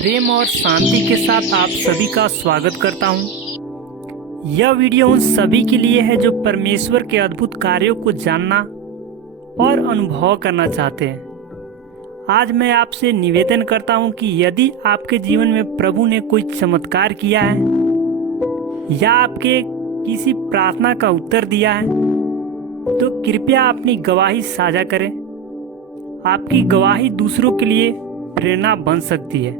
प्रेम और शांति के साथ आप सभी का स्वागत करता हूं। यह वीडियो उन सभी के लिए है जो परमेश्वर के अद्भुत कार्यों को जानना और अनुभव करना चाहते हैं। आज मैं आपसे निवेदन करता हूं कि यदि आपके जीवन में प्रभु ने कोई चमत्कार किया है या आपके किसी प्रार्थना का उत्तर दिया है तो कृपया अपनी गवाही साझा करें। आपकी गवाही दूसरों के लिए प्रेरणा बन सकती है।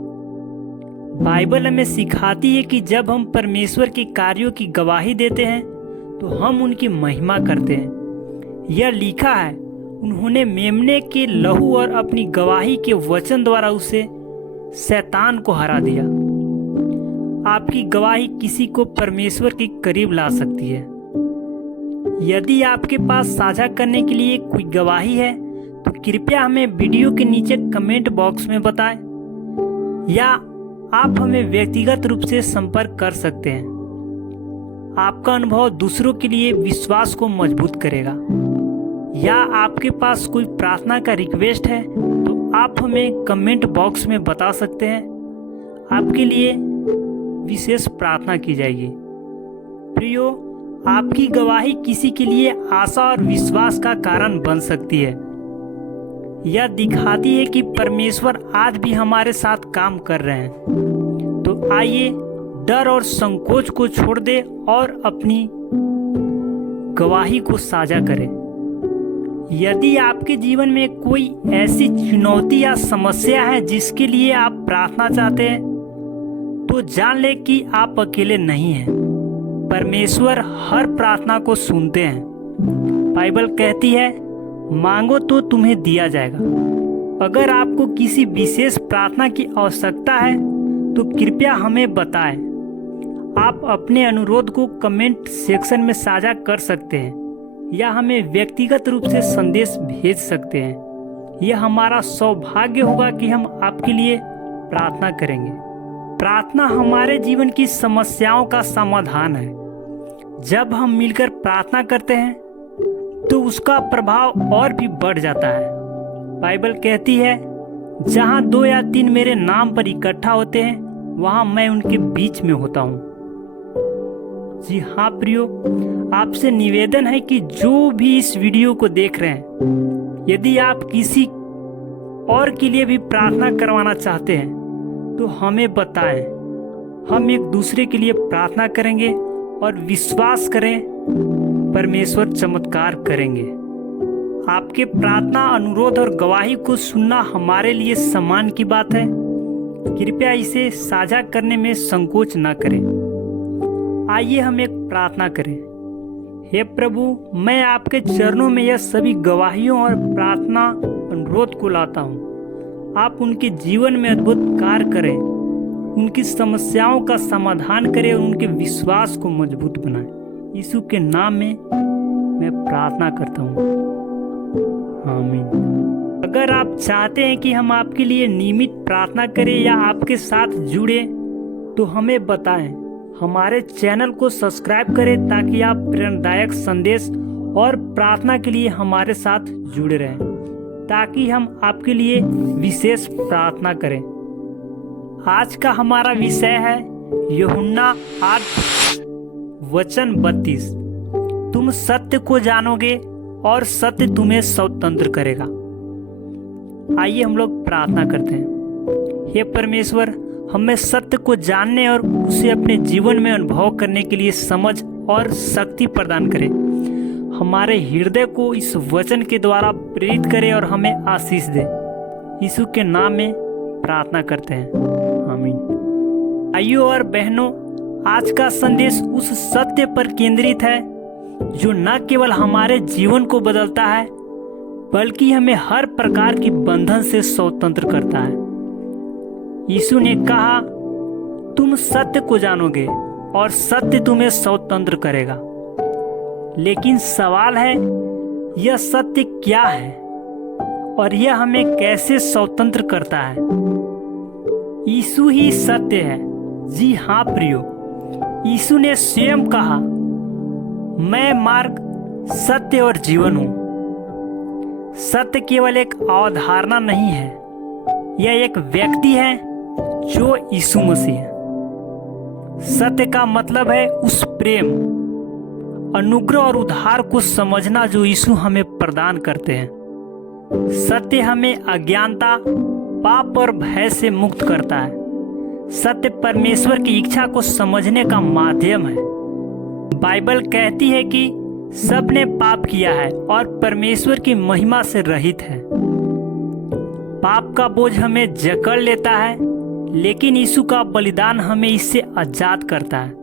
बाइबल हमें सिखाती है कि जब हम परमेश्वर के कार्यों की गवाही देते हैं तो हम उनकी महिमा करते हैं। यह लिखा है, उन्होंने मेमने के लहू और अपनी गवाही के वचन द्वारा उसे शैतान को हरा दिया। आपकी गवाही किसी को परमेश्वर के करीब ला सकती है। यदि आपके पास साझा करने के लिए कोई गवाही है तो कृपया हमें वीडियो के नीचे कमेंट बॉक्स में बताएं या आप हमें व्यक्तिगत रूप से संपर्क कर सकते हैं। आपका अनुभव दूसरों के लिए विश्वास को मजबूत करेगा। या आपके पास कोई प्रार्थना का रिक्वेस्ट है तो आप हमें कमेंट बॉक्स में बता सकते हैं। आपके लिए विशेष प्रार्थना की जाएगी। प्रियो, आपकी गवाही किसी के लिए आशा और विश्वास का कारण बन सकती है। यह दिखाती है कि परमेश्वर आज भी हमारे साथ काम कर रहे हैं। तो आइए डर और संकोच को छोड़ दे और अपनी गवाही को साझा करें। यदि आपके जीवन में कोई ऐसी चुनौती या समस्या है जिसके लिए आप प्रार्थना चाहते हैं तो जान ले कि आप अकेले नहीं हैं। परमेश्वर हर प्रार्थना को सुनते हैं। बाइबल कहती है, मांगो तो तुम्हें दिया जाएगा। अगर आपको किसी विशेष प्रार्थना की आवश्यकता है तो कृपया हमें बताएं। आप अपने अनुरोध को कमेंट सेक्शन में साझा कर सकते हैं या हमें व्यक्तिगत रूप से संदेश भेज सकते हैं। यह हमारा सौभाग्य होगा कि हम आपके लिए प्रार्थना करेंगे। प्रार्थना हमारे जीवन की समस्याओं का समाधान है। जब हम मिलकर प्रार्थना करते हैं तो उसका प्रभाव और भी बढ़ जाता है। बाइबल कहती है, जहाँ 2 या 3 मेरे नाम पर इकट्ठा होते हैं वहाँ मैं उनके बीच में होता हूँ। जी हाँ प्रियो, आपसे निवेदन है कि जो भी इस वीडियो को देख रहे हैं, यदि आप किसी और के लिए भी प्रार्थना करवाना चाहते हैं तो हमें बताएं। हम एक दूसरे के लिए प्रार्थना करेंगे और विश्वास करें परमेश्वर चमत्कार करेंगे। आपके प्रार्थना, अनुरोध और गवाही को सुनना हमारे लिए सम्मान की बात है। कृपया इसे साझा करने में संकोच न करें। आइए हम एक प्रार्थना करें। हे प्रभु, मैं आपके चरणों में यह सभी गवाहियों और प्रार्थना अनुरोध को लाता हूँ। आप उनके जीवन में अद्भुत कार्य करें, उनकी समस्याओं का समाधान करें और उनके विश्वास को मजबूत बनाएं। यीशु के नाम में मैं प्रार्थना करता हूँ, आमीन। अगर आप चाहते हैं कि हम आपके लिए नियमित प्रार्थना करें या आपके साथ जुड़े तो हमें बताएं। हमारे चैनल को सब्सक्राइब करें ताकि आप प्रेरणादायक संदेश और प्रार्थना के लिए हमारे साथ जुड़े रहें, ताकि हम आपके लिए विशेष प्रार्थना करें। आज का हमारा विषय है यूहन्ना 8:32। तुम सत्य को जानोगे और सत्य तुम्हें स्वतंत्र करेगा। आइए हम लोग प्रार्थना करते हैं। हे परमेश्वर, हमें सत्य को जानने और उसे अपने जीवन में अनुभव करने के लिए समझ और शक्ति प्रदान करें। हमारे हृदय को इस वचन के द्वारा प्रेरित करें और हमें आशीष दे। यीशु के नाम में प्रार्थना करते हैं, आमीन। भाइयों और बहनों, आज का संदेश उस सत्य पर केंद्रित है जो न केवल हमारे जीवन को बदलता है बल्कि हमें हर प्रकार की बंधन से स्वतंत्र करता है। यीशु ने कहा, तुम सत्य को जानोगे और सत्य तुम्हें स्वतंत्र करेगा। लेकिन सवाल है, यह सत्य क्या है और यह हमें कैसे स्वतंत्र करता है? यीशु ही सत्य है। जी हाँ प्रियो, यीशु ने स्वयं कहा, मैं मार्ग, सत्य और जीवन हूँ। सत्य केवल एक अवधारणा नहीं है, यह एक व्यक्ति है जो यीशु मसीह है। सत्य का मतलब है उस प्रेम, अनुग्रह और उद्धार को समझना जो यीशु हमें प्रदान करते हैं। सत्य हमें अज्ञानता, पाप और भय से मुक्त करता है। सत्य परमेश्वर की इच्छा को समझने का माध्यम है। बाइबल कहती है कि सब ने पाप किया है और परमेश्वर की महिमा से रहित है। पाप का बोझ हमें जकड़ लेता है, लेकिन यीशु का बलिदान हमें इससे आजाद करता है।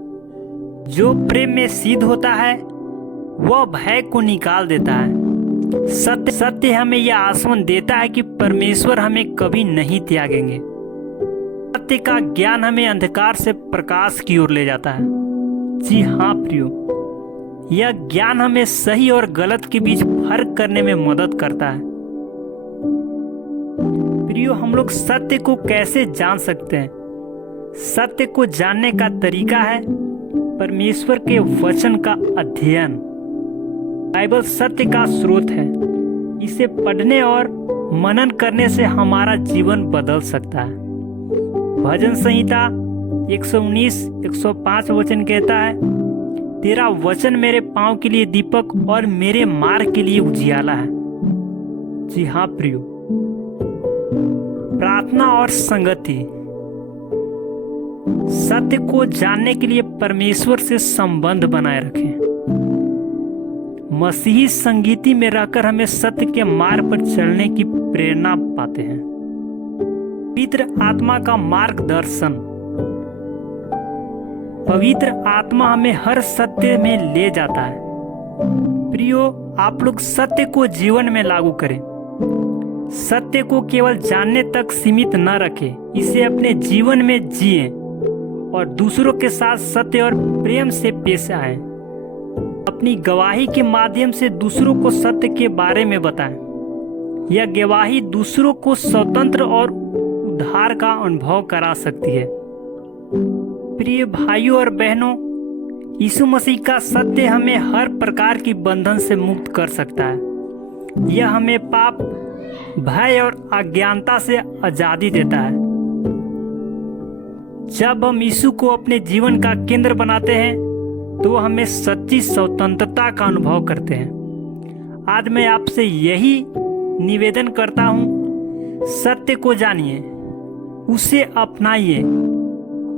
जो प्रेम में सिद्ध होता है वह भय को निकाल देता है। सत्य हमें यह आश्वासन देता है कि परमेश्वर हमें कभी नहीं त्यागेंगे। सत्य का ज्ञान हमें अंधकार से प्रकाश की ओर ले जाता है। जी हाँ प्रियो, यह ज्ञान हमें सही और गलत के बीच फर्क करने में मदद करता है। प्रियो, हम लोग सत्य को कैसे जान सकते हैं? सत्य को जानने का तरीका है परमेश्वर के वचन का अध्ययन। बाइबल सत्य का स्रोत है। इसे पढ़ने और मनन करने से हमारा जीवन बदल सकता है। भजन संहिता 119:105 वचन कहता है, तेरा वचन मेरे पांव के लिए दीपक और मेरे मार्ग के लिए उजियाला है। जी हाँ प्रियो, प्रार्थना और संगति। सत्य को जानने के लिए परमेश्वर से संबंध बनाए रखें। मसीही संगीति में रहकर हमें सत्य के मार्ग पर चलने की प्रेरणा पाते हैं। पवित्र आत्मा का मार्गदर्शन। पवित्र आत्मा हमें हर सत्य में ले जाता है। प्रियो, आप लोग सत्य को जीवन में लागू करें। सत्य को केवल जानने तक सीमित न रखें, इसे अपने जीवन में जिएं और दूसरों के साथ सत्य और प्रेम से पेश आएं। अपनी गवाही के माध्यम से दूसरों को सत्य के बारे में बताएं। यह गवाही दूसरों को स्वतंत्र और उद्धार का अनुभव करा सकती है। प्रिय भाइयों और बहनों, यीशु मसीह का सत्य हमें हर प्रकार की बंधन से मुक्त कर सकता है। यह हमें पाप, भय और अज्ञानता से आजादी देता है। जब हम यीशु को अपने जीवन का केंद्र बनाते हैं तो हमें सच्ची स्वतंत्रता का अनुभव करते हैं। आज मैं आपसे यही निवेदन करता हूँ, सत्य को जानिए, उसे अपनाइए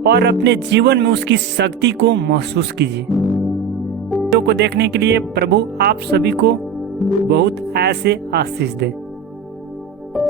और अपने जीवन में उसकी शक्ति को महसूस कीजिए। वीडियो को देखने के लिए प्रभु आप सभी को बहुत ऐसे आशीष दे।